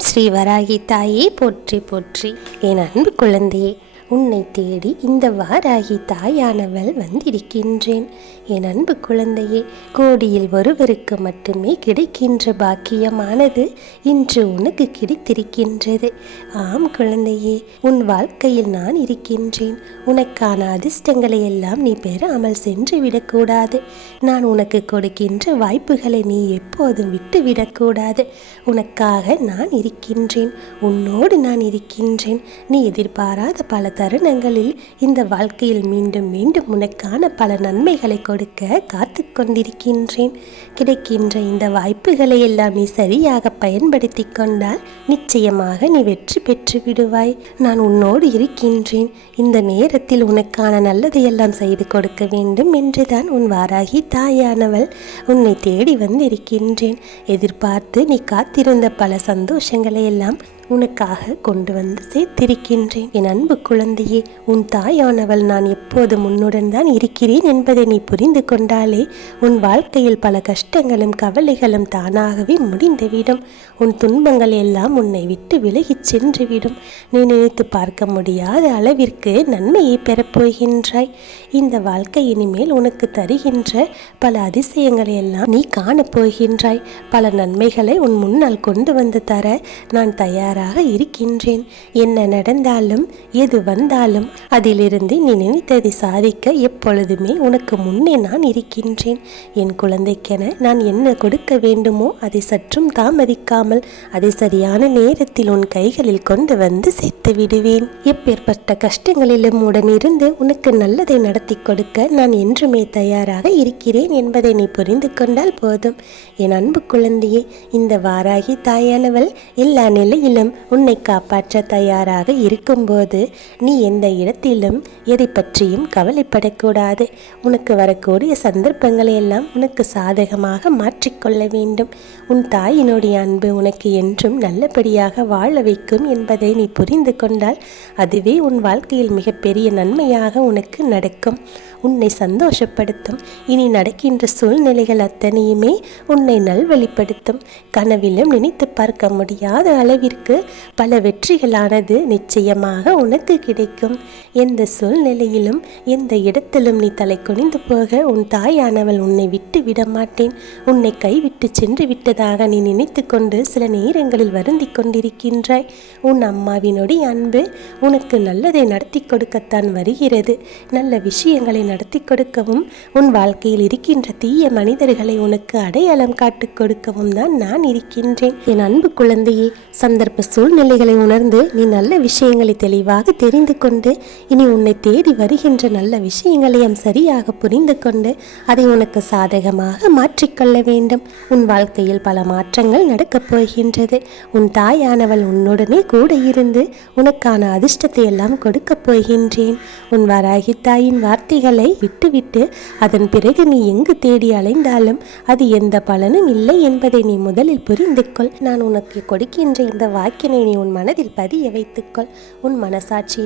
ஸ்ரீ வராகி தாயே போற்றி போற்றி. என் அன்பு குழந்தையே உன்னை தேடி இந்த வாராகி தாயானவள் வந்திருக்கின்றேன். என் அன்பு குழந்தையே கோடியில் ஒருவருக்கு மட்டுமே கிடைக்கின்ற பாக்கியமானது இன்று உனக்கு கிடைத்திருக்கின்றது. ஆம் குழந்தையே உன் வாழ்க்கையில் நான் இருக்கின்றேன். உனக்கான அதிர்ஷ்டங்களை எல்லாம் நீ பெறாமல் சென்று விடக்கூடாது நான் உனக்கு கொடுக்கின்ற வாய்ப்புகளை நீ எப்போதும் விட்டு விடக்கூடாது உனக்காக நான் இருக்கின்றேன். உன்னோடு நான் இருக்கின்றேன். நீ எதிர்பாராத பல தருணங்களில் இந்த வாழ்க்கையில் மீண்டும் மீண்டும் உனக்கான பல நன்மைகளை கொடுக்க காத்து கொண்டிருக்கின்றேன். கிடைக்கின்ற இந்த வாய்ப்புகளை எல்லாம் நீ சரியாக பயன்படுத்தி கொண்டால் நிச்சயமாக நீ வெற்றி பெற்று விடுவாய். நான் உன்னோடு இருக்கின்றேன். இந்த நேரத்தில் உனக்கான நல்லதையெல்லாம் செய்து கொடுக்க வேண்டும் என்றுதான் உன் வாராகி தாயானவள் உன்னை தேடி வந்திருக்கின்றேன். எதிர்பார்த்து நீ காத்திருந்த பல சந்தோஷங்களை எல்லாம் உனக்காக கொண்டு வந்து சேர்த்திருக்கின்றேன். என் அன்பு குழந்தையே உன் தாயானவள் நான் எப்போதும் உன்னுடன் தான் இருக்கிறேன் என்பதை நீ புரிந்து கொண்டாலே உன் வாழ்க்கையில் பல கஷ்டங்களும் கவலைகளும் தானாகவே முடிந்துவிடும். உன் துன்பங்கள் எல்லாம் உன்னை விட்டு விலகிச் சென்றுவிடும். நீ நினைத்து பார்க்க முடியாத அளவிற்கு நன்மையை பெறப்போகின்றாய். இந்த வாழ்க்கை இனிமேல் உனக்கு தருகின்ற பல அதிசயங்களை எல்லாம் நீ காணப்போகின்றாய் பல நன்மைகளை உன் முன்னால் கொண்டு வந்து தர நான் தயாராக இருக்கின்றேன். என்ன நடந்தாலும் எது வந்தாலும் அதிலிருந்து நீ நினைத்ததை சாதிக்க எப்பொழுதுமே உனக்கு முன்னே நான் இருக்கின்றேன். என் குழந்தைக்கென நான் என்ன கொடுக்க வேண்டுமோ அதை சற்றும் தாமதிக்காமல் அதை சரியான நேரத்தில் உன் கைகளில் கொண்டு வந்து சேர்த்து விடுவேன். எப்பேற்பட்ட கஷ்டங்களிலும் உடனிருந்து உனக்கு நல்லதை நடத்தி கொடுக்க நான் என்றுமே தயாராக இருக்கிறேன் என்பதை நீ புரிந்து கொண்டால் போதும். என் அன்பு குழந்தையே இந்த வாராகி தாயானவள் எல்லா நிலையிலும் உன்னை காப்பாற்ற தயாராக இருக்கும்போது நீ எந்த இடத்திலும் எதை பற்றியும் கவலைப்படக்கூடாது. உனக்கு வரக்கூடிய சந்தர்ப்பங்களை எல்லாம் உனக்கு சாதகமாக மாற்றிக்கொள்ள வேண்டும். உன் தாயினுடைய அன்பு உனக்கு என்றும் நல்லபடியாக வாழ வைக்கும் என்பதை நீ புரிந்து கொண்டால் அதுவே உன் வாழ்க்கையில் மிகப்பெரிய நன்மையாக உனக்கு நடக்கும். உன்னை சந்தோஷப்படுத்தும். இனி நடக்கின்ற சூழ்நிலைகள் அத்தனையுமே உன்னை நல்வழிப்படுத்தும். கனவிலும் நினைத்து பார்க்க முடியாத அளவிற்கு பல வெற்றிகளானது நிச்சயமாக உனக்கு கிடைக்கும். எந்த சூழ்நிலையிலும் எந்த இடத்திலும் நீ தலை குனிந்து போக உன் தாயானவள் உன்னை விட்டு விட மாட்டேன் உன்னை கைவிட்டு சென்று விட்டதாக நீ நினைத்து கொண்டு சில நேரங்களில் வருந்தி கொண்டிருக்கின்றாய். உன் அம்மாவினுடைய அன்பு உனக்கு நல்லதை நடத்தி கொடுக்கத்தான் வருகிறது. நல்ல விஷயங்களை நடத்தி கொடுக்கவும் உன் வாழ்க்கையில் இருக்கின்ற தீய மனிதர்களை உனக்கு அடையாளம் காட்டிக் கொடுக்கவும் தான் நான் இருக்கின்றேன். என் அன்பு குழந்தையே சந்தர்ப்ப சூழ்நிலைகளை உணர்ந்து நீ நல்ல விஷயங்களை தெளிவாக தெரிந்து கொண்டு இனி உன்னை தேடி வருகின்ற நல்ல விஷயங்களையும் சரியாக புரிந்து கொண்டு அதை உனக்கு சாதகமாக மாற்றிக்கொள்ள வேண்டும். உன் வாழ்க்கையில் பல மாற்றங்கள் நடக்கப் போகின்றது. உன் தாயானவள் உன்னுடனே கூட இருந்து உனக்கான அதிர்ஷ்டத்தை எல்லாம் கொடுக்கப் போகின்றேன். உன் வராகி தாயின் வார்த்தைகளை விட்டுவிட்டு அதன் பிறகு நீ எங்கு தேடி அலைந்தாலும் அது எந்த பலனும் இல்லை என்பதை நீ முதலில் புரிந்து கொள். நான் உனக்கு கொடுக்கின்ற இந்த வாக்கினை நீ உன் மனதில் பதிய வைத்துக்கொள் உன்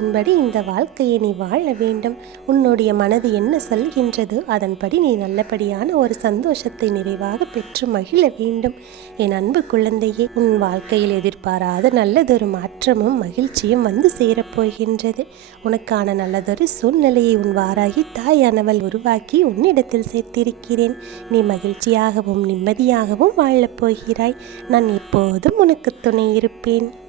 மனசாட்சியின்படி இந்த வாழ்க்கையை நீ வாழ வேண்டும். உன்னுடைய மனது என்ன சொல்கின்றது? அதன்படி நீ நல்லபடியான ஒரு சந்தோஷத்தை நிறைவாக பெற்று மகிழ வேண்டும். என் அன்பு குழந்தையே உன் வாழ்க்கையில் எதிர்பாராத நல்லதொரு மாற்றமும் மகிழ்ச்சியும் வந்து சேரப்போகின்றது. உனக்கான நல்லதொரு சூழ்நிலையை உன் வாராகி தாயானவள் உருவாக்கி உன்னிடத்தில் சேர்த்திருக்கிறேன். நீ மகிழ்ச்சியாகவும் நிம்மதியாகவும் வாழப் போகிறாய் நான் எப்போதும் உனக்கு துணை இருப்பேன்.